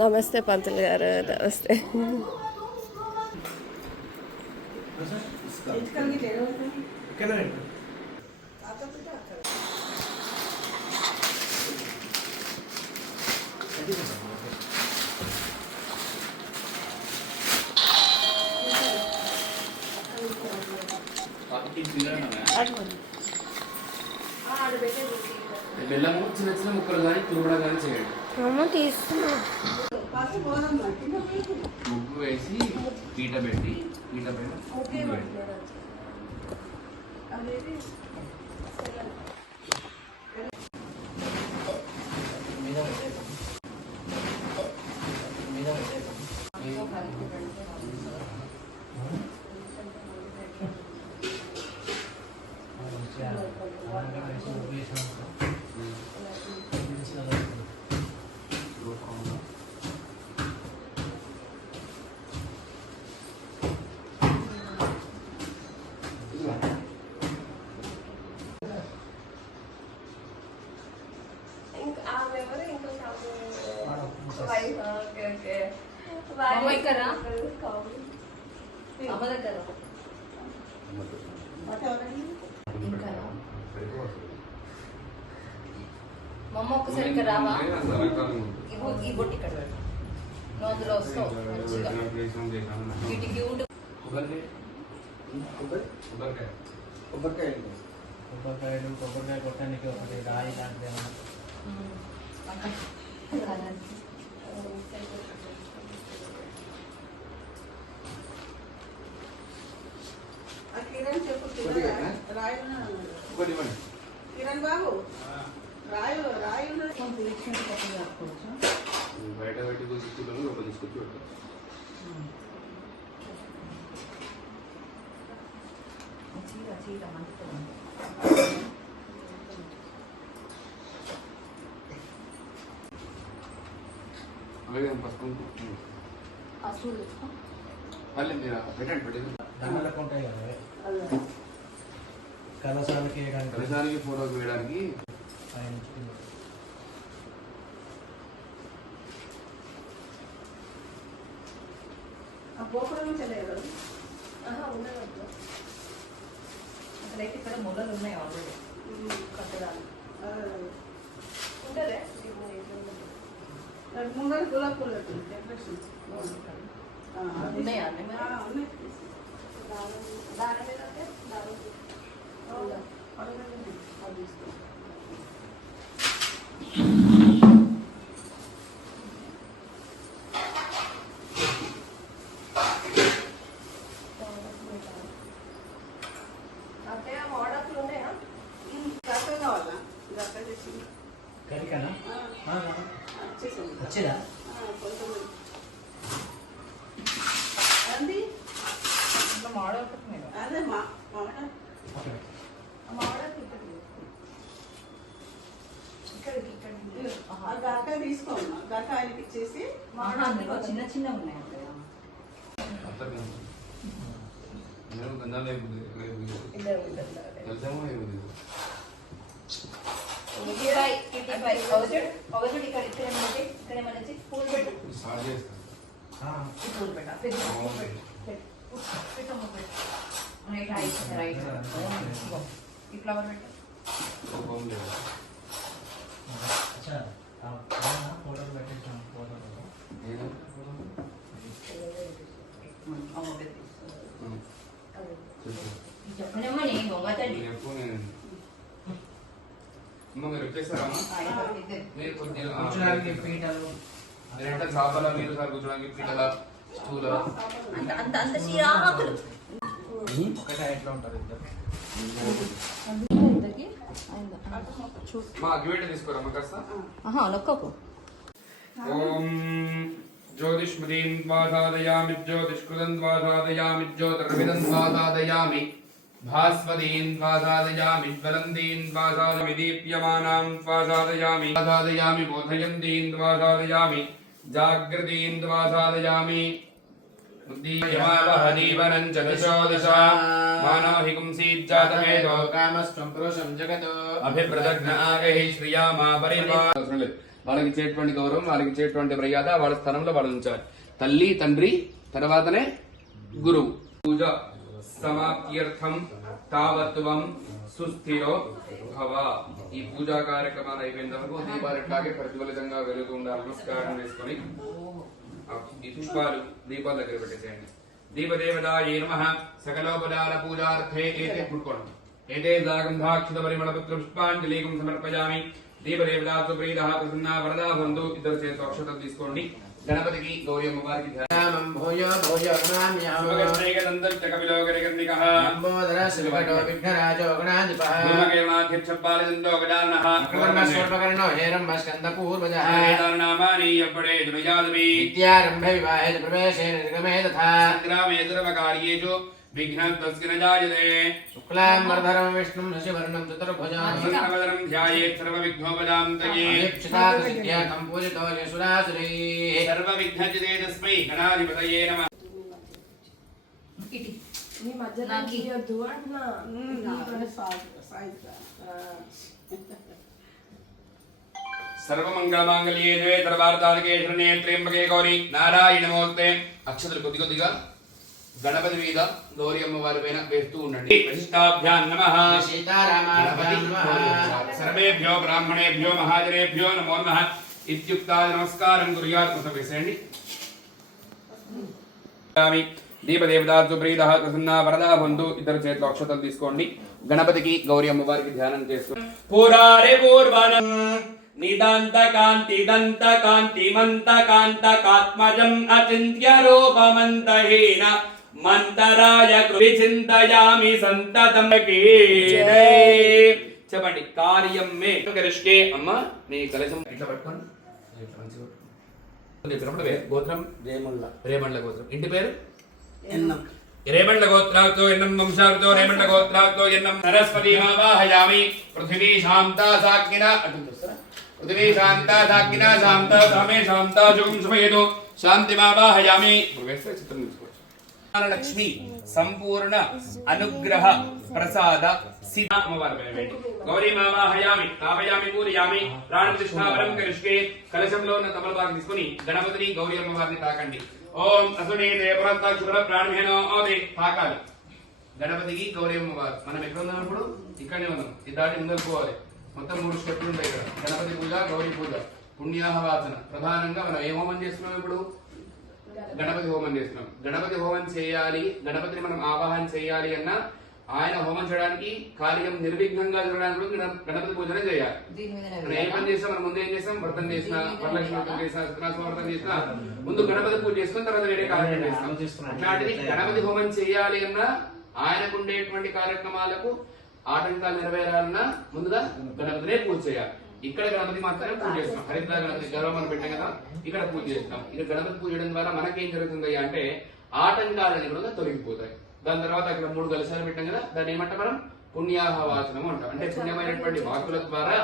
నమస్తే పంతులు గారు, నమస్తే. బెల్లము చిన్న చిన్న ముక్కలు కానీ తురుముడా కానీ చేయండి. తీసుకున్నా ముగ్గు వేసి పీట పెట్టి పీట పైన మమ్మ ఒకసారి ఇక్కడ రావా? ఈ బొట్టి ఇక్కడ పెట్టు. నువ్వు అందులో వస్తావు మంచిగా వీటికి ఉండు. కొబ్బరికాయ కొట్టడానికి ఒకటి రాయి లాంటిది ఏమన్నా కిరణ్ బాబు రాయు బయట పెట్టి తీసుకుంటాను, లోపల తీసుకొచ్చి పెడతాను. అలాగే పసుపు మళ్ళీ మీరు పెట్టండి పెట్టేది దండలకు ఉంటాయి కదా కలసానికి ఫోటోకి వేయడానికి. అక్కడైతే ఇక్కడ మొదలు ఉన్నాయి ఆల్రెడీ కట్టడాలు ఉంటుందే ముందర గులాబ్ పూలు ఉన్నాయా? వచ్చేదా అదే గరక తీసుకోమ్మా, గరక ఆయనకి ఇచ్చేసి చిన్న చిన్న ఉన్నాయి. పూలు పెట్టు ఈ ఫ్లవర్ పెట్టు. ఫోటోలు పెట్టేసాం. చెప్పనమ్మని బొమ్మ తల్లి మీరు వచ్చేస్తారమ్మా? మీరు కూర్చోడానికి పీటలు చాపల మీరు సార్ కూర్చోడానికి పీటల స్టూల అంత అంత చీరాకులు ఒకటే ఎట్లా ఉంటుంది మా అగ్గివేట తీసుకోరమ్మా కాస్త. లొక్కకు. ఓం జ్యోతిష్మదీన్ వాసాదయామి జ్యోతిష్కృతం వాసాదయామి జ్యోతిర్విదం వాసాదయామి భాస్వదీన్ వాసాదయామి జ్వలందీన్ వాసాదయామి దీప్యమానాం వాసాదయామి వాసాదయామి బోధయందీన్ వాసాదయామి జాగృతీన్ వాసాదయామి ఉద్దీయమావహదీవనం చ దిశో దిశా మానవహికుంసీజ్జాతమేదో కామస్త్వం పురుషం జగతో అభిప్రదగ్న ఆగహి శ్రియామా పరిపా వాళ్ళకి ఇచ్చేటువంటి గౌరవం, వాళ్ళకి ఇచ్చేటువంటి మర్యాద వాళ్ళ స్థానంలో వాళ్ళు ఉంచాలి. తల్లి, తండ్రి, తర్వాతనే గురువు. పూజ సమాప్త్యర్థం తావత్వం సుస్థిరో భవ. ఈ పూజా కార్యక్రమాలు అయిపోయిన వరకు దీపాలు ఎట్లాగే ప్రతిఫలితంగా వెలుగుతూ ఉండాలి. నమస్కారం వేసుకొని ఈ పుష్పాలు దీపాల దగ్గర పెట్టేసేయండి. దీపదేవతాయే నమః. సకలోపచార పూజార్థే ఏతే పుట్టుకోండి. ఏతే దాగంధాక్షిత పరిమళ పుత్ర పుష్పాంజలికం సమర్పయామి. దీపదేవతాసు ప్రీతః ప్రసన్నా వరదా బంధు. ఇద్దరు చేత అక్షతలు తీసుకోండి. గణపతికి గౌరీ అమ్మవారికి ధ్యానం. భూయో భూయో నమామ్యహం. కపిలోగరికర్ణికః లంబోదర శ్రీకటో విఘ్నరాజో గణాధిపః. భూమకేమాధ్యక్షపాలిందో గజాననః. కర్మస్వర్పకర్ణో హేరంబ స్కందపూర్వజః. నామాని యప్పడే దుర్యాదుమి. విద్యారంభే వివాహే ప్రవేశే నిర్గమే తథా. సంగ్రామే దుర్మకార్యేషు విఘ్నం తస్య న జాయతే. శుక్లాంబరధరం విష్ణుం శశివర్ణం చతుర్భుజం. సర్వదరం ధ్యాయేత్ సర్వవిఘ్నోపశాంతయే. దీక్షితార్థం పూజితో యసురాసురైః. సర్వవిఘ్నజితే తస్మై గణాధిపతయే నమః. ఇటీ నీ మధ్యలో నాకి. తీయొద్దు అంటున్నా. సర్వమంగళమాంగళ్యే ద్వే సర్వార్థాలకే శరణ్యే త్ర్యంబకే గౌరీ నారాయణ నమోస్తే. అక్షతలు కొద్ది కొద్దిగా గణపతి మీద గౌరీ అమ్మవారి పైన వేస్తూ ఉండండి. వశిష్ఠాభ్యాం నమః. సీతారామాభ్యాం నమః. సర్వేభ్యో బ్రాహ్మణేభ్యో మహాజనేభ్యో నమో నమః ఇత్యుక్తాది నమస్కారం కుర్యాత్. వేసేయండి. దీపదేవతాసు ప్రీతః ప్రసన్నా వరదా బంధు. ఇద్దరు చేతిలో అక్షతలు తీసుకోండి. గణపతికి గౌరీ అమ్మవారికి ధ్యానం చేస్తూ పురారే పూర్వనం నిదంత కాంతి దంత కాంతి మంత కాంత కాత్మజం అచింత్య రూపమంతహీన మంతరాయ విచింతయామి సంతతం. చెప్పండి. కార్యం మే కరిష్కే. అమ్మ నీ కలశం ఇట్లా పట్టుకోండి. ఇట్లా మంచిగా పట్టుకోండి. గోత్రం రేమండ్ల గోత్రం. ఇంటి పేరు రేమండ్ల గోత్రాతో ఎన్నం వంశాలతో రేమండ్ల గోత్రాతో ఎన్నం సరస్వతి ఆవాహయామి. పృథివీ శాంతా సాకిన పృథివీ శాంతా సాకిన శాంతా సామే శాంతా జుగం సమయతో శాంతిమావాహయామి. చిత్రం తీసుకోవచ్చు. లక్ష్మి సంపూర్ణ అనుగ్రహ ప్రసాద సిద్ధ అమ్మవారి గౌరీ మావాహయామి తాపయామి పూరయామి. ప్రాణప్రతిష్ఠాపనం కరిష్కే. కలశంలో ఉన్న తమలపాకు తీసుకుని గణపతిని గౌరీ అమ్మవారిని తాకండి. ఓం అసునీతే పురంతాక్షుర ప్రాణమేనో ఓది తాకాలి. గణపతికి గౌరీ అమ్మవారు. మనం ఎక్కడ ఉన్నాం ఇప్పుడు? ఇక్కడనే ఉన్నాం. ఇది దాటి ముందుకు పోవాలి. మొత్తం 3 స్టెప్లు ఉంటాయి ఇక్కడ. గణపతి పూజ, గౌరీ పూజ, పుణ్యాహవాసన. ప్రధానంగా మనం ఏ హోమం చేస్తున్నాం ఇప్పుడు? గణపతి హోమం చేస్తున్నాం. గణపతి హోమం చేయాలి, గణపతిని మనం ఆవాహన చేయాలి అన్న ఆయన హోమం చేయడానికి కార్యం నిర్విఘ్నంగా జరగడానికి గణపతి పూజనే చేయాలి. మనం ఏ పని చేస్తాం? మనం ముందు ఏం చేస్తాం? వ్రతం చేసినా, వరలక్ష్మి వ్రతం చేసినా, సత్యనారాయణ వ్రతం చేసినా ముందు గణపతి పూజ చేసుకుని తర్వాత వేరే కార్యక్రమం చేస్తాం. అట్లాంటిది గణపతి హోమం చేయాలి అన్న ఆయనకు ఉండేటువంటి కార్యక్రమాలకు ఆటంకాలు నెరవేరాలన్నా ముందుగా గణపతినే పూజ చేయాలి. ఇక్కడ గణపతి మాత్రమే పూజ చేస్తాం. హరిద్ర గణపతి గౌరవం మనం పెట్టాం కదా, ఇక్కడ పూజ చేస్తాం. ఇక్కడ గణపతి పూజ చేయడం ద్వారా మనకేం జరుగుతుంది అంటే ఆటంకాలని కూడా తొలగిపోతాయి. దాని తర్వాత అక్కడ 3 కలశాలు పెట్టాం కదా, దాన్ని ఏమంటాం మనం? పుణ్యాహవాచనం అంటాం. అంటే పుణ్యమైనటువంటి వాక్కుల ద్వారా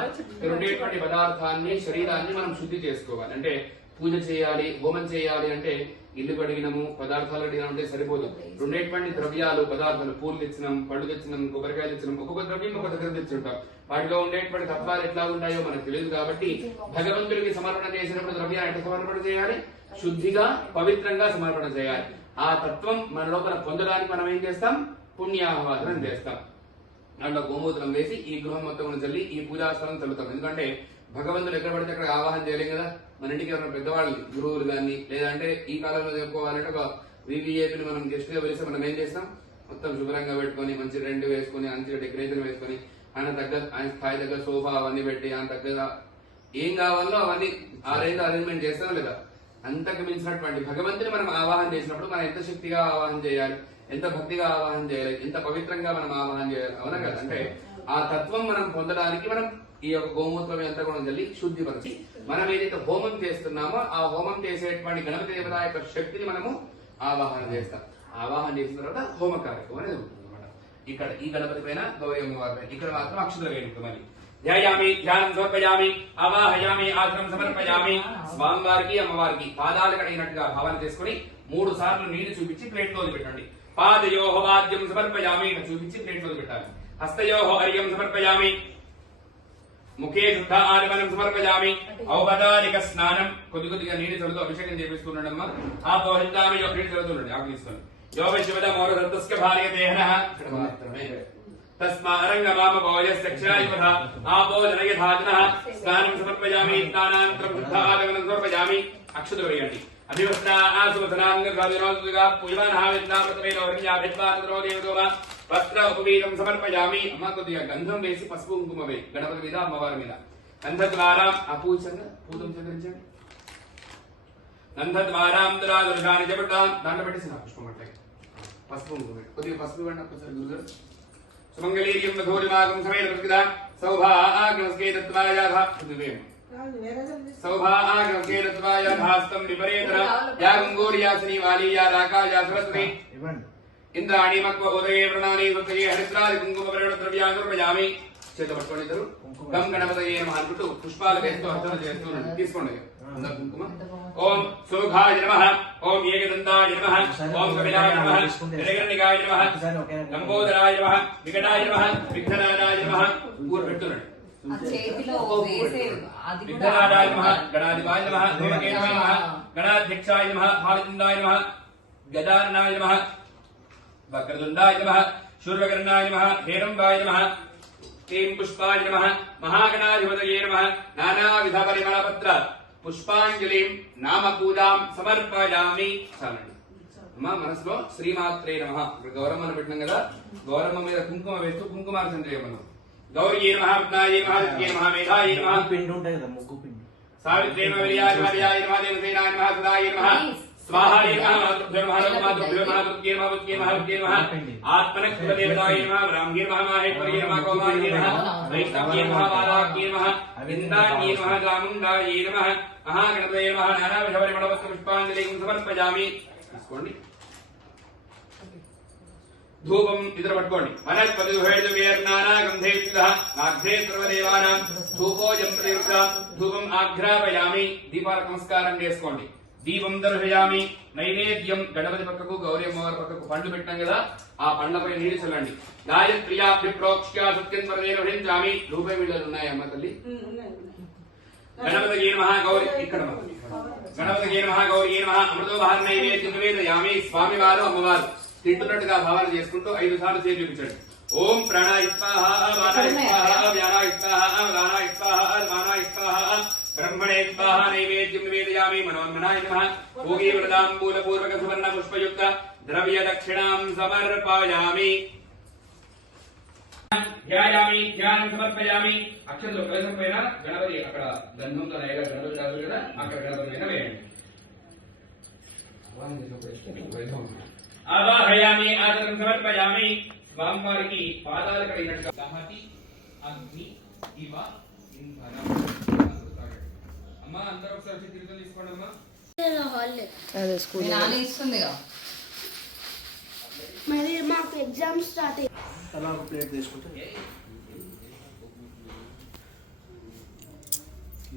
ఉండేటువంటి పదార్థాన్ని, శరీరాన్ని మనం శుద్ధి చేసుకోవాలి. అంటే పూజ చేయాలి, హోమం చేయాలి అంటే ఇల్లు కడిగినము, పదార్థాలు కడిగినాం అంటే సరిపోదు. ఉండేటువంటి ద్రవ్యాలు, పదార్థాలు, పూలు తెచ్చినాం, పళ్ళు తెచ్చినాం, కొబ్బరికాయలు తెచ్చినాం, ఒక్కొక్క ద్రవ్యం ఒక దగ్గర తెచ్చుంటాం. వాటిలో ఉండేటువంటి తత్వాలు ఎట్లా ఉన్నాయో మనకు తెలియదు. కాబట్టి భగవంతుడికి సమర్పణ చేసినప్పుడు ద్రవ్యాలు ఎట్లా సమర్పణ చేయాలి? శుద్ధిగా, పవిత్రంగా సమర్పణ చేయాలి. ఆ తత్వం మన లోపల పొందడానికి మనం ఏం చేస్తాం? పుణ్యాహవాచనం చేస్తాం. దాంట్లో గోమూత్రం వేసి ఈ గృహం మొత్తం చల్లి ఈ పూజాస్థలం చల్లుతాం. ఎందుకంటే భగవంతుడు ఎక్కడ పడితే అక్కడ ఆవాహన చేయలేం కదా. మన ఇంటికి ఎవరైనా పెద్దవాళ్ళు, గురువులు కానీ, లేదంటే ఈ కాలంలో చెప్పుకోవాలంటే ఒక వివిఐపీని మనం గెస్ట్ గా వెలిస్తే మనం ఏం చేస్తాం? మొత్తం శుభ్రంగా పెట్టుకొని, మంచి రెంట్ వేసుకొని, మంచిగా డెకరేషన్ వేసుకొని, ఆయన స్థాయి దగ్గర సోఫా అవన్నీ పెట్టి, ఆయన దగ్గర ఏం కావాలో అవన్నీ అరేంజ్మెంట్ చేస్తాం లేదా? అంతకు మించినటువంటి భగవంతుని మనం ఆవాహన చేసినప్పుడు మనం ఎంత శక్తిగా ఆవాహన చేయాలి, ఎంత భక్తిగా ఆవాహన చేయాలి, ఎంత పవిత్రంగా మనం ఆవాహన చేయాలి. అవునా కదా? అంటే ఆ తత్వం మనం పొందడానికి మనం ఈ యొక్క గోమూత్రం ఎంత కూడా చల్లి శుద్ధిపరిచి మనం ఏదైతే హోమం చేస్తున్నామో ఆ హోమం చేసేటువంటి గణపతి దేవత యొక్క శక్తిని మనము ఆవాహన చేస్తాం. ఆవాహన చేసిన తర్వాత హోమ కార్యక్రమం అనేది ఉంటుంది అనమాట. ఇక్కడ ఈ గణపతి పైన గౌరీ అమ్మవారి పైన ఇక్కడ మాత్రం అక్షతలు వేడుక మళ్ళీ ధ్యాయామి, ధ్యానం సమర్పయామి, ఆవాహయామి, ఆసనం సమర్పయామి. స్వామివారికి అమ్మవారికి పాదాలు కడిగినట్టుగా భావన చేసుకుని 3 సార్లు నీళ్లు చూపించి ప్లేట్లో పెట్టండి. పాదయోహ వాద్యం సమర్పయామి చూపించి ప్లేట్లో పెట్టాలి. హస్తయోహ అర్ఘ్యం సమర్పయామి. ముఖే శుద్ధ ఆచమనం సమర్పయామి ఔపచారిక స్నానం కొద్దిగా నీటి చదువుతూ అభిషేకం చేపిస్తున్నాడమ్మా ఆ పోషిద్దామి నీటి చదువుతుండండి ఆకు తీసుకోండి యోగ శివద మౌర సంతస్క భార్యతేహన ఇక్కడ మాత్రమే తస్మారంగమామ భోజస్యక్షాయుధ ఆపోజనయథాజన స్నానం సమర్పయామి స్నానానంతరం శుద్ధ ఆచమనం సమర్పయామి అక్షతలు వేయండి అభివస్నా ఆసువసనాంగ పూజమానః విద్నామృతమేన వర్ణ్యాభిద్వానో దేవతోమ వస్త్ర ఉపవీతం సమర్పయామి అమ్మ కొద్దిగా గంధం వేసి పసుపు కుంకుమ వేయి గణపతి మీద అమ్మవారి మీద గంధ ద్వారా ఆ పూజంగా పూజం స్వీకరించండి గంధ ద్వారాం దురాదుర్గాని చెబుతాం దాంట్లో పెట్టేసిన పుష్పం అట్లాగే పసుపు కుంకుమ కొద్దిగా పసుపు ఇవ్వండి ఒక్కసారి గురుగారు సుమంగళీర్యం మధోరిమాగం సమేత ప్రతిద సౌభాగ్యమస్కేతత్వాయాధ ఉద్వేమ సౌభాగ్యమస్కేతత్వాయాధాస్తం విపరేతర యా గంగోర్యాసిని వాలీయా రాకాయా సరస్వతి ఇంద్రాణి మక్వ ఉదయే ప్రణాని సత్యే హరిద్రాది కుంకుమ పరిమళ ద్రవ్యాన్ని సమర్పయామి చేత పట్టుకోండి ఇద్దరు గం గణపతయే నమః అనుకుంటూ పుష్పాలు వేస్తూ అర్చన చేస్తున్నాడు తీసుకోండి అందరూ కుంకుమ ఓం సుముఖాయ నమః ఓం ఏకదంతాయ నమః ఓం కపిలాయ నమః జగన్నికాయ నమః లంబోదరాయ నమః వికటాయ నమః విఘ్ననాథాయ నమః ఊరు పెట్టున్నాడు ఆ చేతిలో వేసే అది కూడా విఘ్ననాథాయ నమః గణాధిపాయ నమః దేవకేతవాయ నమః గణాధ్యక్షాయ నమః భారతందాయ నమః గదాననాయ నమః వక్రతుండాయ నమః శూర్వకర్ణాయ నమః హేరంబాయ నమః క్లీం పుష్పాయ నమః మహాగణాధిపతయే నమః నానావిధ పరిమళపత్ర పుష్పాంజలిం నామ పూజాం సమర్పయామి చాలండి అమ్మ మనసులో శ్రీమాత్రే నమః ఇప్పుడు గౌరమ్మను పెట్టినాం కదా గౌరమ్మ మీద కుంకుమ వేస్తూ కుంకుమార్చన చేయమన్నాం గౌరీ నమః రత్నాయ నమః దివ్యే నమః మేధాయ నమః పిండి ఉంటాయి కదా ముగ్గు పిండి సావిత్రే నమః విజయాయ నమః విజయాయ నమః దేవసేనాయ నమః సదాయ నమః स्वाहाय नमः मातृभ्यो नमः मातृभ्यो नमः पुत्र्ये नमः पुत्र्ये नमः पुत्र्ये नमः आत्मनः कुलदेवताय नमः ब्राह्मणे नमः माहेश्वर्ये नमः कौमार्ये नमः वैष्णव्ये नमः बालाक्ये नमः विन्दान्ये नमः चामुण्डाये नमः महागणपतये नमः नानाविध परिमళवस्तु पुष्पाञ्जलिं समर्पयामि తీసుకోండి ధూపం ఇద్దరు పట్టుకోండి వనస్పతి హేతుర్నానా గంధేయుక్తః ఆఘ్రే సర్వదేవానాం ధూపోజం ప్రతివృత ధూపం ఆఘ్రాపయామి దీపాల నమస్కారం చేసుకోండి దీపం దర్శయామి నైవేద్యం గణపతి పక్కకు గౌరీ అమ్మవారి పక్కకు పండ్లు పెట్టాం కదా ఆ పండ్లపై నీరు చల్లండి గాయత్ర్యాభ్య ప్రోక్ష్య సత్యం వరదేన వహించామి రూపాయి వీళ్ళలు ఉన్నాయి అమ్మ తల్లి గణపతియే నమః గౌరీ ఇక్కడ గణపతియే నమః గౌరీ నమః అమృతోపహార నైవేద్యం నివేదయామి స్వామివారు అమ్మవారు తింటున్నట్టుగా భావన చేసుకుంటూ 5 సార్లు చేసి చూపించండి ఓం ప్రాణాయ స్వాహ వానాయ స్వాహ వ్యానాయ స్వాహ గానాయ స్వాహ మానాయ స్వాహ బ్రహ్మణే స్వాహ నైవేద్యం నివేదయామి మనోన్మనాయ నమః భోగే వృదాంబూల పూర్వక సువర్ణ పుష్పయుక్త ద్రవ్య దక్షిణాం సమర్పయామి ధ్యాయామి ధ్యానం సమర్పయామి అక్షంతో కలశం పైన గణపతి అక్కడ గంధంతో నయగా గణపతి కాదు కదా అక్కడ గణపతి పైన వేయండి ఆవాహయామి ఆచరణ సమర్పయామి స్వామివారికి పాదాలు కడిగినట్టుగా దహతి అగ్ని ఇవ ఇంధనం అమ్మా అందరూ ఒకసారి వచ్చి తిరుగుతూ తీసుకోండి అమ్మా అదే స్కూల్ మీ నాన్న ఇస్తుందిగా మరి మాకు ఎగ్జామ్ స్టార్ట్ అయ్యి అలా ఒక ప్లేట్ తీసుకుంటే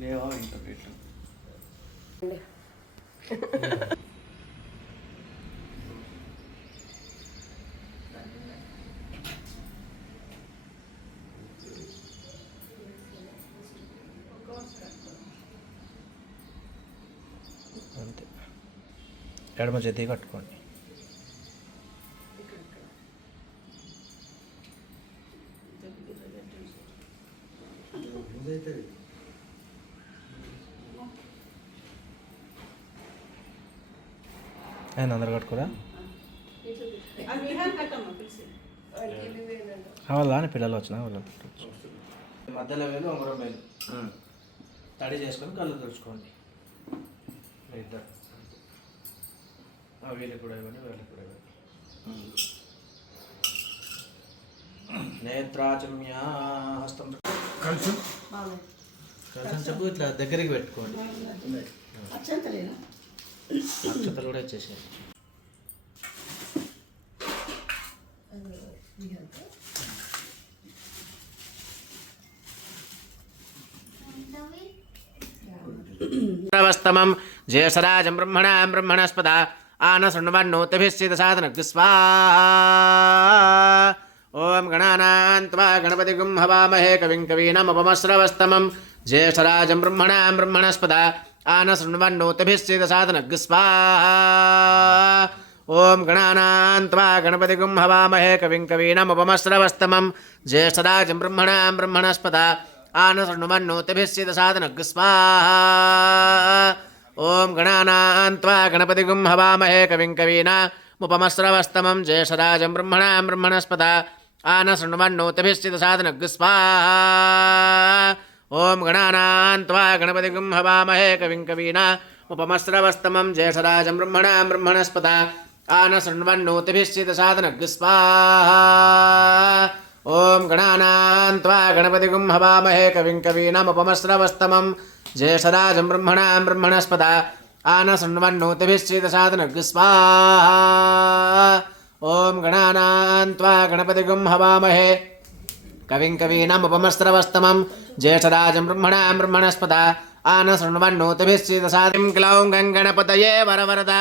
లేవా ఇంత ప్లేట్లు అంతే ఎడమ చేతి కట్టుకోండి ఆయన అందరు కట్టుకోరా వాళ్ళ అని పిల్లలు వచ్చిన వాళ్ళు మధ్యలో వేలు ఉంగరం వేలు తడి చేసుకొని కళ్ళు తెరుచుకోండి ఇద్దరు వీళ్ళకి కూడా ఇవ్వండి వీళ్ళకి కూడా ఇవ్వండి నేత్రాచమ్య హస్తం కలిసి చెప్పు ఇట్లా దగ్గరికి పెట్టుకోండి అక్షతలు కూడా ఇచ్చేసేయండి ప్రవస్తమం జ్యేష్ఠరాజం బ్రహ్మణాం బ్రహ్మణస్పద ఆన శృణ్వన్నోతిభిశ్చిత సాధనగ్ని స్వాహా ఓం గణానాం త్వా గణపతిగుం హవామహే కవిం కవీనాముపమశ్రవస్తమం జ్యేష్ఠరాజం బ్రహ్మణాం బ్రహ్మణస్పద ఆనశృణ్వన్నోతిభిశ్చేదసాదనగ్ స్వాహా ఓం గణానాం త్వా గణపతిగుం హవామహే కవిం కవీనాముపమశ్రవస్తమం జ్యేష్ఠరాజం బ్రహ్మణాం బ్రహ్మణస్పద ఆనశృణ్వన్నోతిభిశ్చేదసాదనగ్ స్వాహా ఓం గణానాం త్వా గణపతిగుం హవామహే కవిం కవీనాముపమశ్రవస్తమం జ్యేష్ఠరాజం బ్రహ్మణాం బ్రహ్మణస్పద ఆనశృణ్వన్నోతిభిశ్చేదసాదనగ్ స్వాహా ఓం గణానాం త్వా గణపతిగుం హవామహే కవిం కవీనాముపమశ్రవస్తమం జ్యేష్ఠరాజం బ్రహ్మణాం బ్రహ్మణస్పద ఆనశృణ్వన్నోతిభిశ్చేదసాదనగ్ స్వాహా ఓం గణానాం త్వా గణపతిగుం హవామహే కవిం కవీనాముపమశ్రవస్తమం జ్యేష్ఠరాజం బ్రహ్మణాం బ్రహ్మణస్పద ఆనశృణ్వన్నోతిభిశ్చేదసాదనగ్ స్వాహా ఓం గణానాం త్వా గణపతిగుం హవామహే కవిం కవీనాముపమశ్రవస్తమం జ్యేష్ఠరాజం బ్రహ్మణాం బ్రహ్మణస్పద ఆనశృణ్వన్నోతిభిశ్చేదసాదనం క్లౌం గణపతయే వరవరద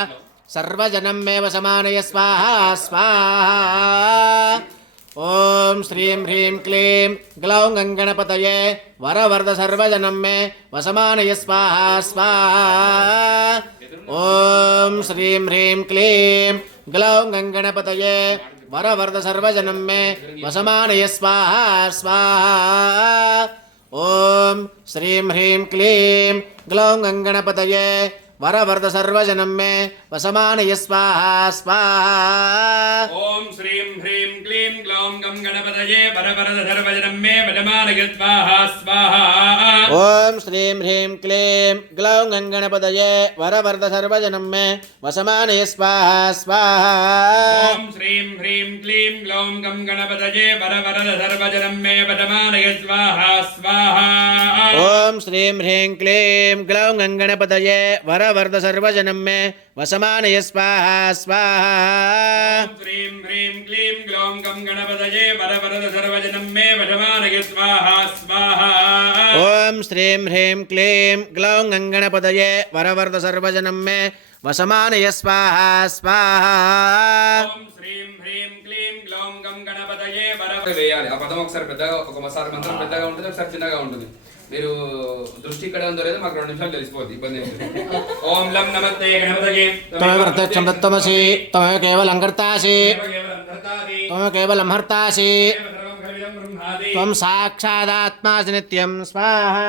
సర్వజనం మే వశమానయ స్వాహా స్వాహా ఓం శ్రీం హ్రీం క్లీం గ్లౌం గణపతయే వరవరద సర్వజనం మే వశమానయ స్వాహా స్వాహా ఓం శ్రీం హ్రీం క్లీం గ్లౌం గణపతయే వరవరద సర్వజనం మే వశమానయ స్వాహా స్వాహా ఓం శ్రీం హ్రీం క్లీం గ్లౌం గణపతయే వరవరద సర్వజనం మే వశమానయ స్వాహా స్వాహా ఓం శ్రీం హ్రీం క్లీం గ్లౌం గం గణపతయే వరవరద సర్వజనం మే వశమానయ స్వాహా స్వాహా ఓం శ్రీం హ్రీం క్లీం గ్లౌం గణపతయే వరవరద సర్వజనం మే వశమానయ స్వాహా స్వాహా ఓం శ్రీం హ్రీం క్లీం గ్లౌం గం గణపతయే వరవరద సర్వజనం మే వశమానయ స్వాహా స్వాహా ఓం శ్రీం హ్రీం క్లీం గ్లౌం గణపతయే వరవరద సర్వజనం మే వశమానయ స్వాహా స్వాహా ఓం శ్రీం హ్రీం క్లీం గ్లౌం గం గణపతయే వరవరద సర్వజనం మే వశమానయ స్వాహా స్వాహా ఓం శ్రీం హ్రీం క్లీం గ్లౌం గణపతయే వరవరద సర్వజనం మే వశమానయ స్వాహా స్వాహా ఓం శ్రీం హ్రీం క్లీం గ్లౌం గం గణపతయే వరవరద వేయాలి. ఆ పదం ఒకసారి పెద్దగా ఒకసారి మంత్రం పెద్దగా ఉంటుంది, ఒకసారి చిన్నగా ఉంటుంది. మీరు దృష్టి ఇక్కడ ఉందో లేదో మాకు 2 నిమిషాలు తెలిసిపోద్ది, ఇబ్బంది ఏం లేదు. ఓం లం నమస్తే గణపతయే త్వమేవ ప్రత్యక్షం తత్వమసి త్వమేవ కేవలం కర్తాసి త్వమేవ కేవలం హర్తాసి త్వం సాక్షాదాత్మాసి నిత్యం స్వాహా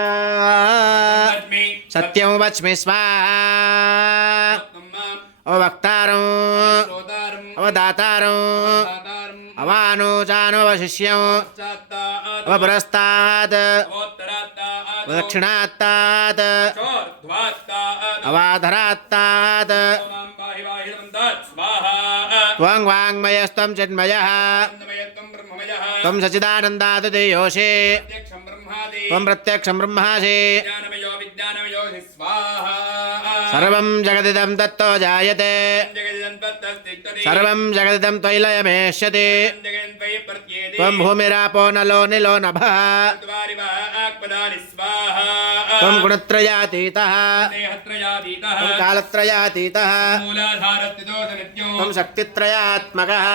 సత్యం వచ్మి స్వాహా అవక్తారం అవదాతారం అవానోచానవశిష్యం అవపురస్తాత్ దక్షిణాత్తాత్ అవాధరాత్తాత్ త్వం వాంగ్మయస్త్వం చిన్మయః త్వం సచిదానందాదుదేయోషి త్వం ప్రత్యక్షం బ్రహ్మాసి సర్వం జగదిదం తత్తో జాయతే సర్వం జగదిదం త్వయిలయమేష్యతి త్వం భూమిరాపో నలో నిలో నభః త్వం గుణత్రయాతీతః త్వం కాలత్రయాతీతః త్వం శక్తిత్రయాత్మకः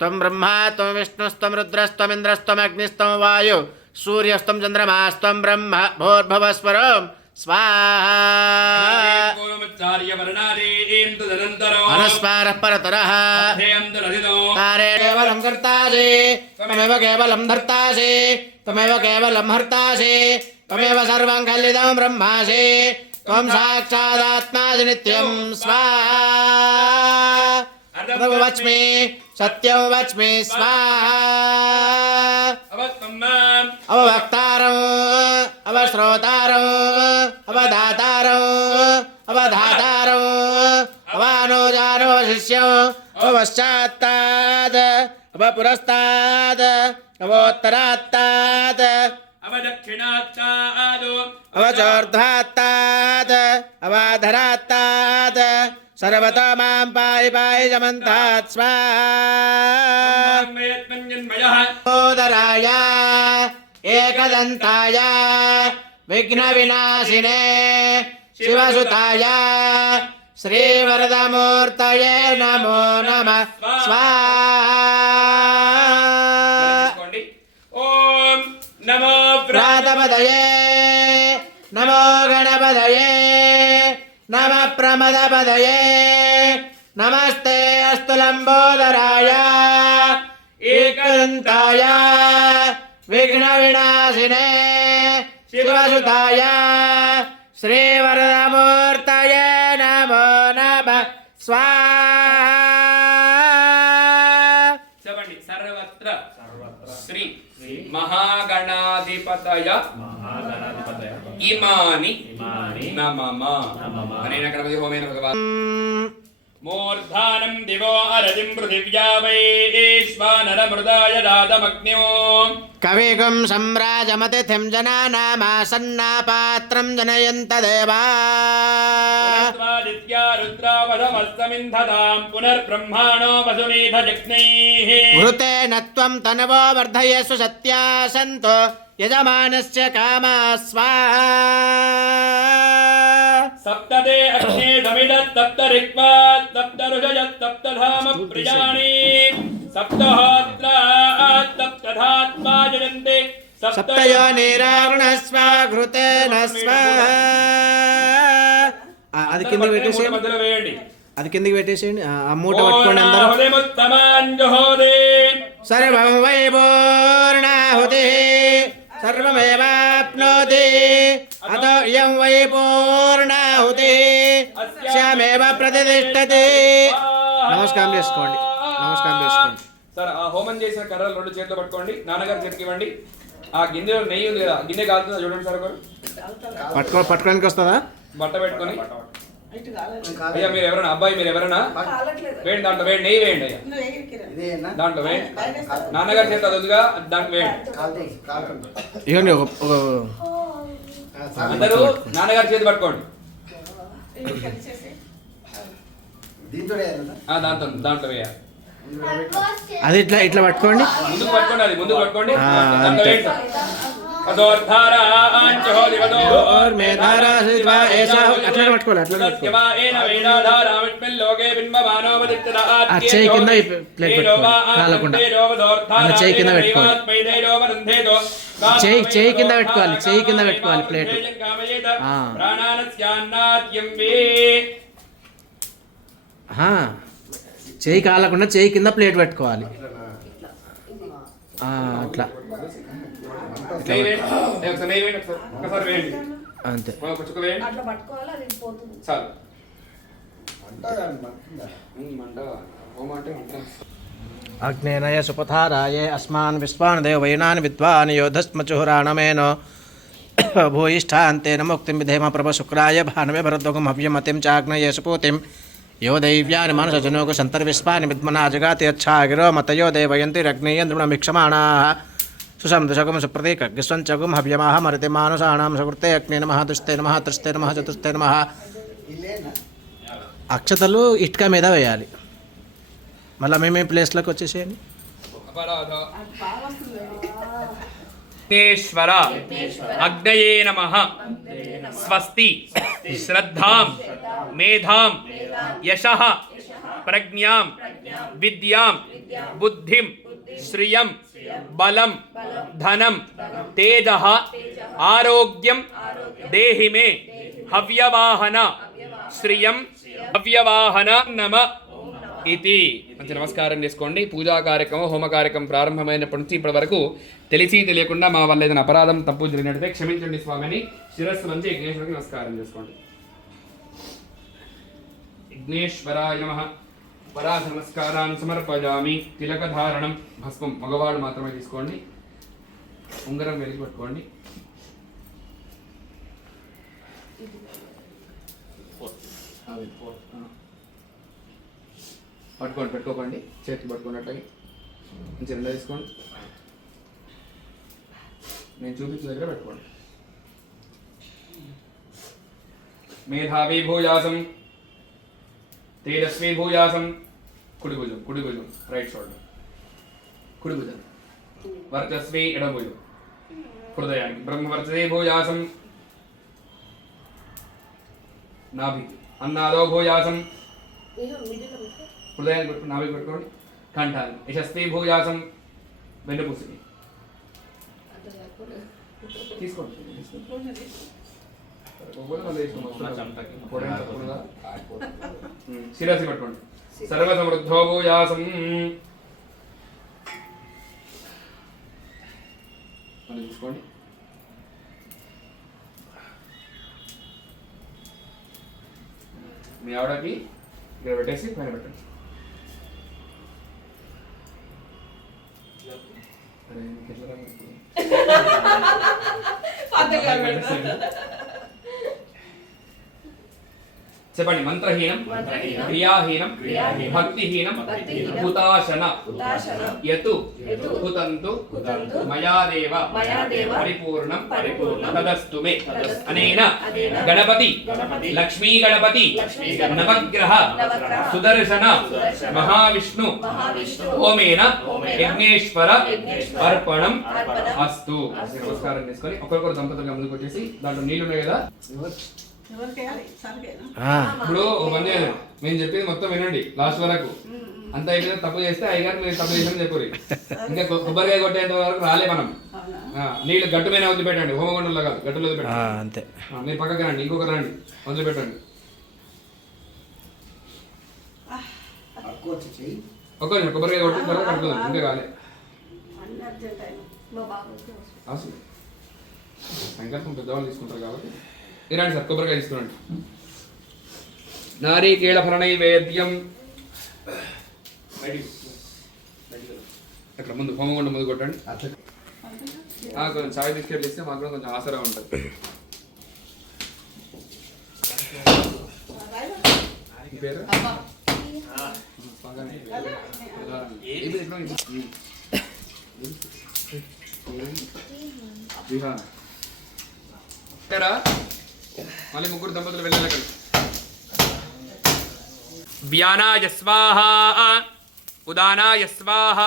త్వం బ్రహ్మా త్వం విష్ణుస్త్వం రుద్రస్త్వమింద్రస్త్వం అగ్నిస్త్వం వాయు సూర్యస్త్వం చంద్రమాస్త్వం బ్రహ్మ భూర్భువస్వరం స్వాహా అనస్మారః పరతరః తారే కేవలం కర్తాసి త్వమేవ కేవలం ధర్తాసి త్వమేవ కేవలం హర్తాసి త్వమేవ సర్వం కల్విదం బ్రహ్మాసి త్వం సాక్షాదాత్మాసి నిత్యం స్వాహా వచ్మి సత్యం వచ్మి స్వాహా అవవక్తారం అవశ్రోతారం అవదాతారం అవధాతారం అవానోజానో శిష్యం అవశ్చాత్తాత్ అవపురస్తాత్ అవోత్తరాత్తాత్ అవచోర్ధ్వాత్తాత్ అవాధరాత్తాత్ సర్వతో మాం పాయి పాయి జమంతాత్ స్వాహోదరాయ ఏకదంతాయ విఘ్న వినాశినే శివసుతాయ శ్రీవరదమూర్తయే నమో నమః స్వాహా गणपतये नमो गणपतये नमः प्रमदपतये नमस्ते अस्तु लंबोदराय एकदन्ताय विघ्नविनाशिने शिवसुताय श्रीवरदमूर्तये नमो नमः स्वाहा చెప్పండి సర్వత్ర శ్రీ మహాగణాధిపతయ ఇమాని నమః అనేన గణపతి హోమేన భగవాన్ మూర్ధానం దివో అరజిం పృథివ్యా వైశ్వానరమృదాయ రాతమగ్న్యో కవిగుం సంరాజమతిథిం జనానామాసన్నాపాత్రం జనయంత దేవా పునర్వాదిత్యా రుద్రావధమస్తమింధతాం పునర్బ్రహ్మాణో వసునీధ జగ్నైః ఘృతేన త్వం తనవో వర్ధయేషు సత్యా సంతో యజమానస్య కామా స్వాహా సప్తదే అగ్నే సమిదత్ సప్తరిక్వా సప్తరుషయత్ సప్తధామ ప్రియాణి సప్తహోత్రా సప్తధాత్మా జయంతే సప్తయోనిరావృణస్వ ఘృతేన స్వాహా అది కిందకి పెట్టేసేయండి మధ్యలో వేయండి అది కిందకి పెట్టేసేయండి ఆ మూట పట్టుకోండి అందరూ సర్వం వై పూర్ణాహుతి సర్వమేవాప్నోతి అతో ఇయం వై పూర్ణాహుతి శ్యామేవ ప్రతిష్టతి నమస్కారం చేసుకోండి నమస్కారం చేసుకోండి సార్ ఆ హోమం చేసిన కర్రలు రెండు చేతిలో పట్టుకోండి నాన్నగారు చేతికి ఇవ్వండి ఆ గిన్నెలో నెయ్యి ఉంది కదా గిన్నె కాలుతుందా చూడండి సార్ ఒకరు పట్టుకోడానికి వస్తుందా బట్ట పెట్టుకొని ఇటు కాలేదు. అయ్యా మీరు ఎవరైనా అబ్బాయి మీరు ఎవరైనా కాలట్లేదు. వేయండి దాంట్లో వేయండి నెయ్యి వేయండి అయ్యా నువ్వు ఎగిరికిరా. దాంట్లో వేయండి నాన్నగారు చేత అది ఉందిగా దాంట్లో వేయండి ఇవ్వండి ఒక అందరూ నాన్నగారి చేతి పట్టుకోండి ఇది కలిసేసి. దాంట్లో దాంట్లో వేయాలి అది ఇట్లా ఇట్లా పట్టుకోండి ముందుకు పట్టుకోండి అది ముందుకు పట్టుకోండి ఆ, దాంట్లో అంతే. వేయండి సార్ అదోర్ధారాంచహోది వదో और में धारा से ऐसा అట్లా పట్టుకోవాలి అట్లా పట్టుకోవాలి సత్యవాయేన వేదాధారావిష్మిల్లోకే బింబమానోపదిత్తరాత్యే ఆ చేయి కింద ఈ ప్లేట్ పెట్టుకోవాలి కాలకుండా అన్న చేయి కింద పెట్టుకోవాలి చేయి కింద పెట్టుకోవాలి చేయి కింద పెట్టుకోవాలి ప్లేట్ ఆ. చేయి కాలకుండా చేయి కింద ప్లేట్ పెట్టుకోవాలి అట్లా అంతే అట్లా పట్టుకోవాలి అది పోతుంది చాలు అగ్నేనయ సుపథారాయ అస్మాన్ విశ్వాన్ దేవైనాన్ విద్వాన్ యోధస్మచుహురాణమేనో భూయిష్ఠాంతేన ముక్తిం విధేమ ప్రభ శుక్రాయ భానవే భరద్వగం హవ్యమతిం చాగ్నయ సుపూతిం యో దైవ్యాని మనసజనోకు సంతర్విశ్వాని విద్మనా జగాతి అచ్ఛాగిరో మతయో దేవయంతిరగ్నేయంద్రుణమిక్షమాణాః సుషం దుషకం సుప్రతీకగ్స్వంచకం హవ్యమాహ మరితి మానుషాణం సుకృతే అగ్నే నమః దుష్తే నమః త్రిస్తే నమః చతుస్తే నమః అక్షతలు ఇటుక మీద వేయాలి మళ్ళీ మేము ప్లేస్లోకి వచ్చేసేయండి విఘ్నేశ్వర అగ్నయే నమః స్వస్తి శ్రద్ధాం మేధాం యశః ప్రజ్ఞాం విద్యాం బుద్ధిం శ్రియం బలం ధనం తేజః ఆరోగ్యం దేహి మే హవ్యవాహన శ్రియం హవ్యవాహన నమ ఇది మంచి నమస్కారం చేసుకోండి. పూజా కార్యక్రమం హోమ కార్యక్రమం ప్రారంభమైనప్పటి నుంచి ఇప్పటి వరకు తెలిసి తెలియకుండా మా వల్ల ఏదైనా అపరాధం తప్పు జరిగినట్టే క్షమించండి స్వామిని. శిరస్సు నుంచి విఘ్నేశ్వరుడికి నమస్కారం చేసుకోండి. విఘ్నేశ్వరాయ నమః. పరాధ నమస్కారాన్ని సమర్పయామి. తిలకధారణం భస్మం మగవాళ్ళు మాత్రమే తీసుకోండి. ఉంగరం వెలిగి పట్టుకోండి. పట్టుకోండి పెట్టుకోకండి చేతికి పట్టుకున్నట్టుగా మంచి రెండు తీసుకోండి. నేను చూపించిన దగ్గర పెట్టుకోండి. మేధావి భూయాసం తేజస్వి భూయాసం. కుడి భుజం రైట్ షోల్డర్ కుడి భుజం. వర్చస్వి ఎడమ భుజం హృదయానికి. బ్రహ్మవర్చస్వి భూయాసం నాభికి. అన్నాదో భూయాసం హృదయాన్ని పెట్టుకుని నాభికి పెట్టుకోండి. కంఠాన్ని. యశస్వి భూయాసం వెన్నుపూసకి. తీసుకోండి శిరసి పట్టుకోండి. సర్వ సమృద్ధో భూయాసం. తీసుకోండి. మీ ఆవిడకి ఇక్కడ పెట్టేసి పైన పెట్టండి. చెప్పండి. మంత్రహీనం క్రియాహీనం భక్తిహీనం హుతాశన యతు హుతంతు మయాదేవ పరిపూర్ణం తదస్తు మే. అనేన గణపతి లక్ష్మీ గణపతి నవగ్రహ సుదర్శన మహావిష్ణు హోమేన యజ్ఞేశ్వర అర్పణం అస్తు. నమస్కారం చేసుకొని ఒకరికొకరు దంపతులుగా ముందుకు వచ్చేసి దాంట్లో నీళ్ళు ఉన్నాయి కదా. ఇప్పుడు ఒక పని చేయాలి. మేము చెప్పేది మొత్తం వినండి లాస్ట్ వరకు. అంత అయిపోయినా తప్పు చేస్తే అయ్యగారు మీరు తప్పు చేసామని చెప్పారు. ఇంకా కొబ్బరికాయ కొట్టేంత వరకు రాలే మనం. నీళ్ళు గట్టు మీద వదిలిపెట్టండి. హోమగుండంలో కాదు, గట్టులో వదిలిపెట్టండి. అంతే. మీరు పక్కకి రండి, ఇంకొకరు రండి, వదిలిపెట్టండి. ఒక్క కొబ్బరికాయ కొట్టిన తర్వాత కట్టుకుందాం. ఇంకా కాలే సంకల్పం పెద్దవాళ్ళు తీసుకుంటారు కాబట్టి ఇలాంటి సార్ కొబ్బరికాయ తీసుకోండి. నారీకేళ ఫలనైవేద్యం. అక్కడ ముందు హోమగుండం ముందు కొట్టండి. కొంచెం చాయ్ బిస్కెట్లు ఇస్తే మాకు కూడా కొంచెం ఆసరా ఉంటుంది. పేరు మళ్ళీ ముగ్గురు దంపతులు వెళ్ళాలి అక్కడ. వ్యానాయ స్వాహ ఉదానాయ స్వాహ.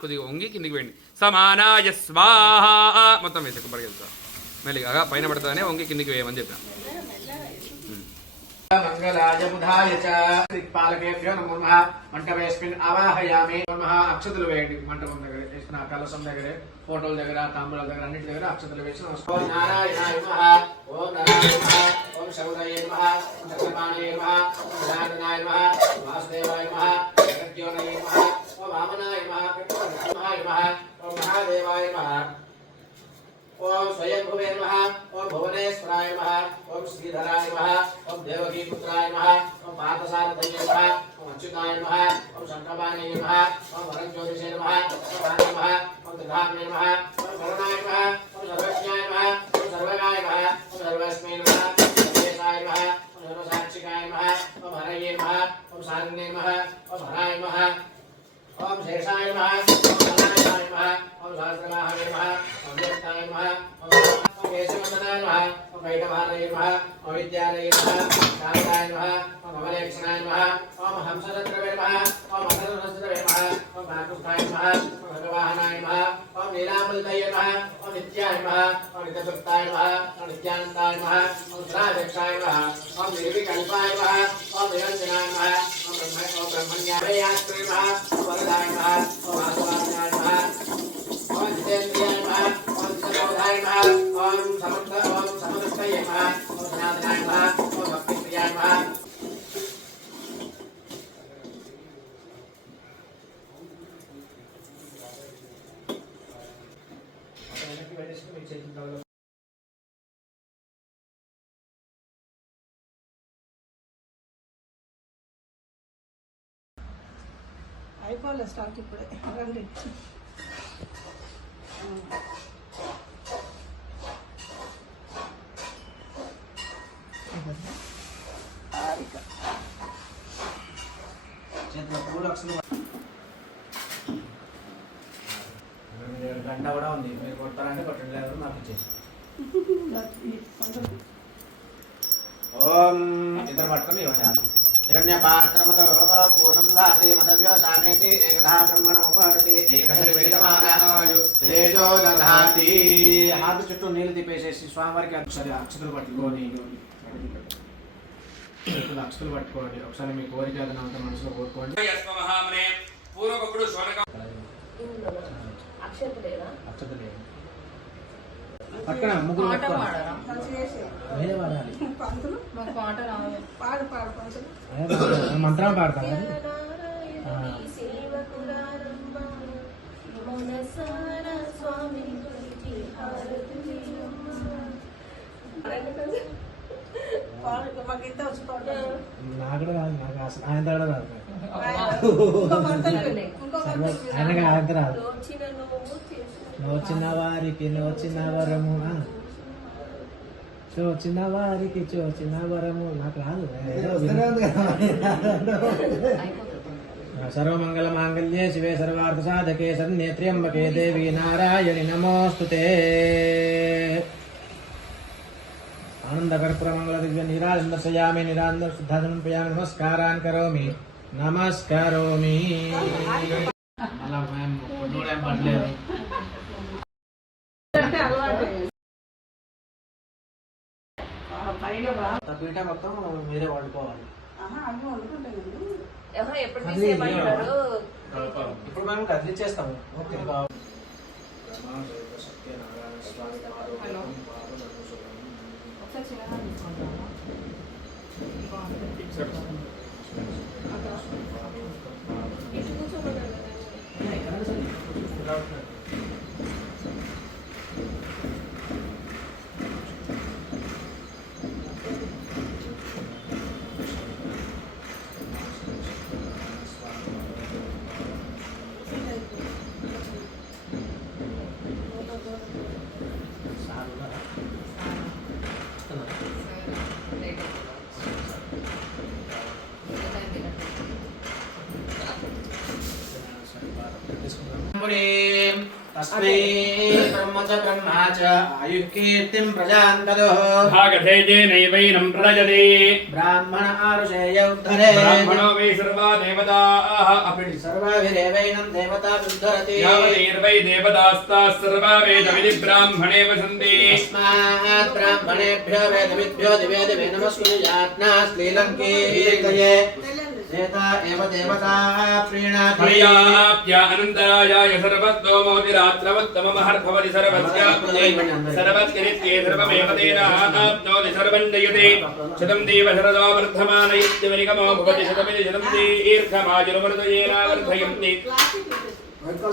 కొద్దిగా వంగి కిందికి వేయండి. సమానాయ స్వాహ. మొత్తం వేసే కొబ్బరికి వెళ్తా మెల్లిగా పైన పడుతుందనే వంగి కిందికి వేయమని చెప్పాను. మంగళాయ బుధాయ చ దిక్పాలకేభ్యో నమో నమః. మంటపేస్మిన్ ఆవాహయామి. నమః. అక్షతలు వేయండి. మంటపం దగ్గర వేసిన కలశం దగ్గర, ఫోటోల దగ్గర, తాంబూలాల దగ్గర, అన్నిటి దగ్గర అక్షతలు వేసి నమస్కారం. ఓం నారాయణాయ నమః. ఓం నారాయణాయ నమః. ఓం శౌదయే నమః. ఓం చక్రపాణయే నమః. ఓం నారాయణాయ నమః. వాసుదేవాయ నమః. జగద్యోనయే నమః. ఓం వామనాయ నమః. కృష్ణాయ నమః. ఓం మహాదేవాయ నమః. ఓం స్వయంభువే నమః. ఓం భువనేశ్వరాయ నమః. ఓం శ్రీధరాయ నమః. ఓం దేవకీపుత్రాయ నమః. ఓం పార్థసారథయే నమః. ఓం అచ్యుతాయ నమః. ఓం శంఖపాణయే నమః. ఓం వరంజ్యోతిషే నమః. ఓం రాజే నమః. ఓం త్రిధామ్నే నమః. ఓం కరుణాయ నమః. ఓం సర్వజ్ఞాయ నమః. ఓం సర్వగాయ నమః. ఓం సర్వస్మై నమః. ఓం సర్వేశాయ నమః. ఓం సర్వసాక్షికాయ నమః. ఓం హరయే నమః. ఓం సారిణ్యే నమః. ఓం హరాయ నమః. ఓం శేషాయ నమః. ఓం నారాయణాయ నమః. ఓం సహస్రనాహాయ నమః. ఓం వ్యక్తాయ నమః. ఓం కేశవందనాయ నమః. ఓం వైడభారయ నమః. ఓం విద్యాలయ నమః. శారదాయ నమః. ఓం అమలేక్షణాయ నమః. ఓం హంసరత్రవే నమః. ఓం అధర్వస్త్రవే నమః. ఓం కాకుస్థాయ నమః. ఓం భగవాహనాయ నమః. ఓం నీలామృతయ నమః. ఓం నిత్యాయ నమః. ఓం నిత్యభక్తాయ నమః. ఓం నిత్యానందాయ నమః. ఓం శ్రాదక్షాయ నమః. ఓం నిర్వికల్పాయ నమః. ఓం నిరంజనాయ నమః. ఓం బ్రహ్మణ్యాయ నమః. ఓం వరదాయ నమః. ఓం వాసువాయ నమః. ఓం జితేంద్రియాయ నమః. ఓం జితబోధాయ నమః. ఓం సమదృష్టయే నమః. ఓం సనాతనాయ నమః. ఓం భక్తిప్రియాయ నమః. అయిపోలే స్టాక్ ఇప్పుడే రండి. చేతిలో పూలు అక్షలు గంట కూడా ఉంది. మీరు కొడతారంటే కొట్టండి, లేదు నాకు ఇచ్చేసి. ఓం ఇద్దరు పట్టుకొని ఇవ్వండి. హిరణ్యపాత్రమతో పూర్ణం దాతి మదవ్యోషానేతి ఏకదా బ్రహ్మణ ఉపహరతి ఏకశరీరమానాయు తేజో దధాతి. హాతు చుట్టూ నీళ్లు తిప్పేసేసి స్వామివారికి ఒకసారి అక్షతలు పట్టుకొని అక్షతలు పట్టుకోండి. ఒకసారి మీ కోరిక ఏదైనా ఉంటే మనసులో కోరుకోండి. అక్షతలేనా? అక్షతలు పక్కన ముగ్గురు పాట పెట్టుకోండి. పాడరా మంచిగా చేసే మీరే పాడాలి. పంతులు మాకు పాట రాదు. పాడు పాడు పంతులు. అదే పాడాలి. మంత్రం పాడతాం కదా. పాడు మాకు ఇంత వచ్చి పాడు. నాకు కూడా రాదు, నాకు అసలు ఆయన కూడా రాదు. ఇంకో పంతులు ఇంకో పంతులు ఆయనకి ఆయన రాదు. నోచిన వారికి నోచిన వరము చోచిన వారికి చోచిన వరము నాకు రాదు. సర్వమంగళ మాంగళ్యే శివే సర్వార్థ సాధకే సన్నేత్ర్యంబకే దేవి నారాయణి నమోస్తుతే. ఆనందకర్పూర మంగళ దివ్య నిరానందర్శయామి నిరానంద శుద్ధాదనం పయామి నమస్కారాన్ కరోమి నమస్కారోమి. పీట మొత్తం మీరే వండుకోవాలి. అన్నీ వండుకుంటానండి. ఎప్పుడు తీసేయమంటారు? ఇప్పుడు మేము కదిలిచ్చేస్తాము. ఒకసారి చిన్నగా తీసుకుంటాను. ఇటు కూర్చోమన్నారు కదా. तस्मै ब्रह्म च ब्रह्मा च आयुः कीर्तिं प्रजान् ददुः भागधेजेनैवैनं प्रजते ब्राह्मण आरुषेय उद्धरे ब्राह्मणो वै सर्वा देवताः अपि सर्वाभिरेवैनं देवता उद्धरति यावदैर्वै देवतास्ताः सर्वा वेदविधि ब्राह्मणे वसन्ति तस्मात् ब्राह्मणेभ्यो वेदविद्भ्यो दिवे दिवे नमस्कुर्यात्ना श्रीलङ्कीर्तये देवता एव देवता प्रीणाति मयाप्या अनन्तरायाय सर्वत्वमोतिरात्रवत्तममहर्भवति सर्वस्याप्यै सर्वस्यनित्ये सर्वमेव तेन आप्नोति सर्वं जयते शतं देव शरदो वर्धमान इत्यवनिगमो भवति शतमिति शतं दीर्घमायुर्मृतयेन वर्धयन्ति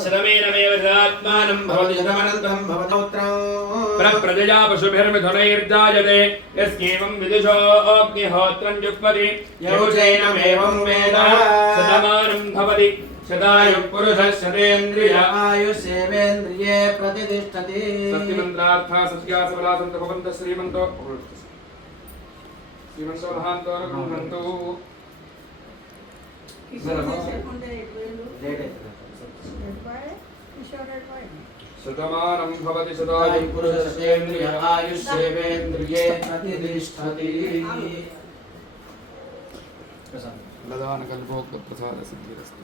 शतमेनमेव शतात्मानं भवति शतमनन्तं भवतोत्रम् प्रजया पशुभिर्मिथुनैर्जायते यस्येवं विदुषो अग्निहोत्रं जुह्वति यौषैनमेवं वेद शतमानं भवति शतायुः पुरुषः शतेन्द्रिय आयुष्येवेन्द्रिये प्रतिष्ठति सत्यमन्त्रार्था सत्या सबला सन्त भवन्तः श्रीमन्तो महान्तो रघुनन्तु కిషోర్ చేసేకుంటే 7,000 शतमानं भवति शतायुः शतायुः पुरुषः शतेन्द्रिय आयुष्येवेन्द्रिये प्रतिष्ठति लदानकल्पोक्तप्रसादसिद्धिरस्ति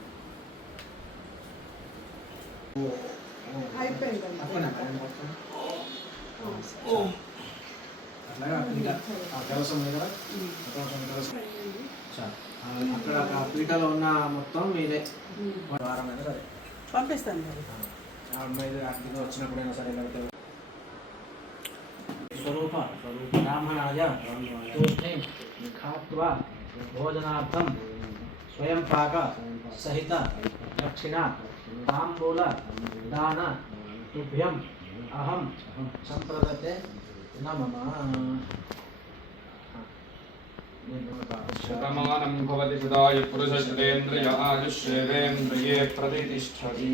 అయిపోయిందండి. అట్లాగా ఇంకా ఆ కలసం మీద అక్కడ ఆ పీటలో ఉన్న మొత్తం మీదే వారం అయినా సరే పంపిస్తాను మరి. ఆ అమ్మాయి అతిథి వచ్చినప్పుడైనా సరే లేకపోతే స్వరూప బ్రాహ్మణాయ తూష్ణీం ఖాత్వా భోజనార్థం స్వయం పాక సహిత దక్షిణ తాంబూల దాన తుభ్యం అహం సంప్రదతే నమః. शतमानं भवति शतायुः पुरुषः शतेन्द्रिय आयुष्येवेन्द्रिये प्रतिष्ठति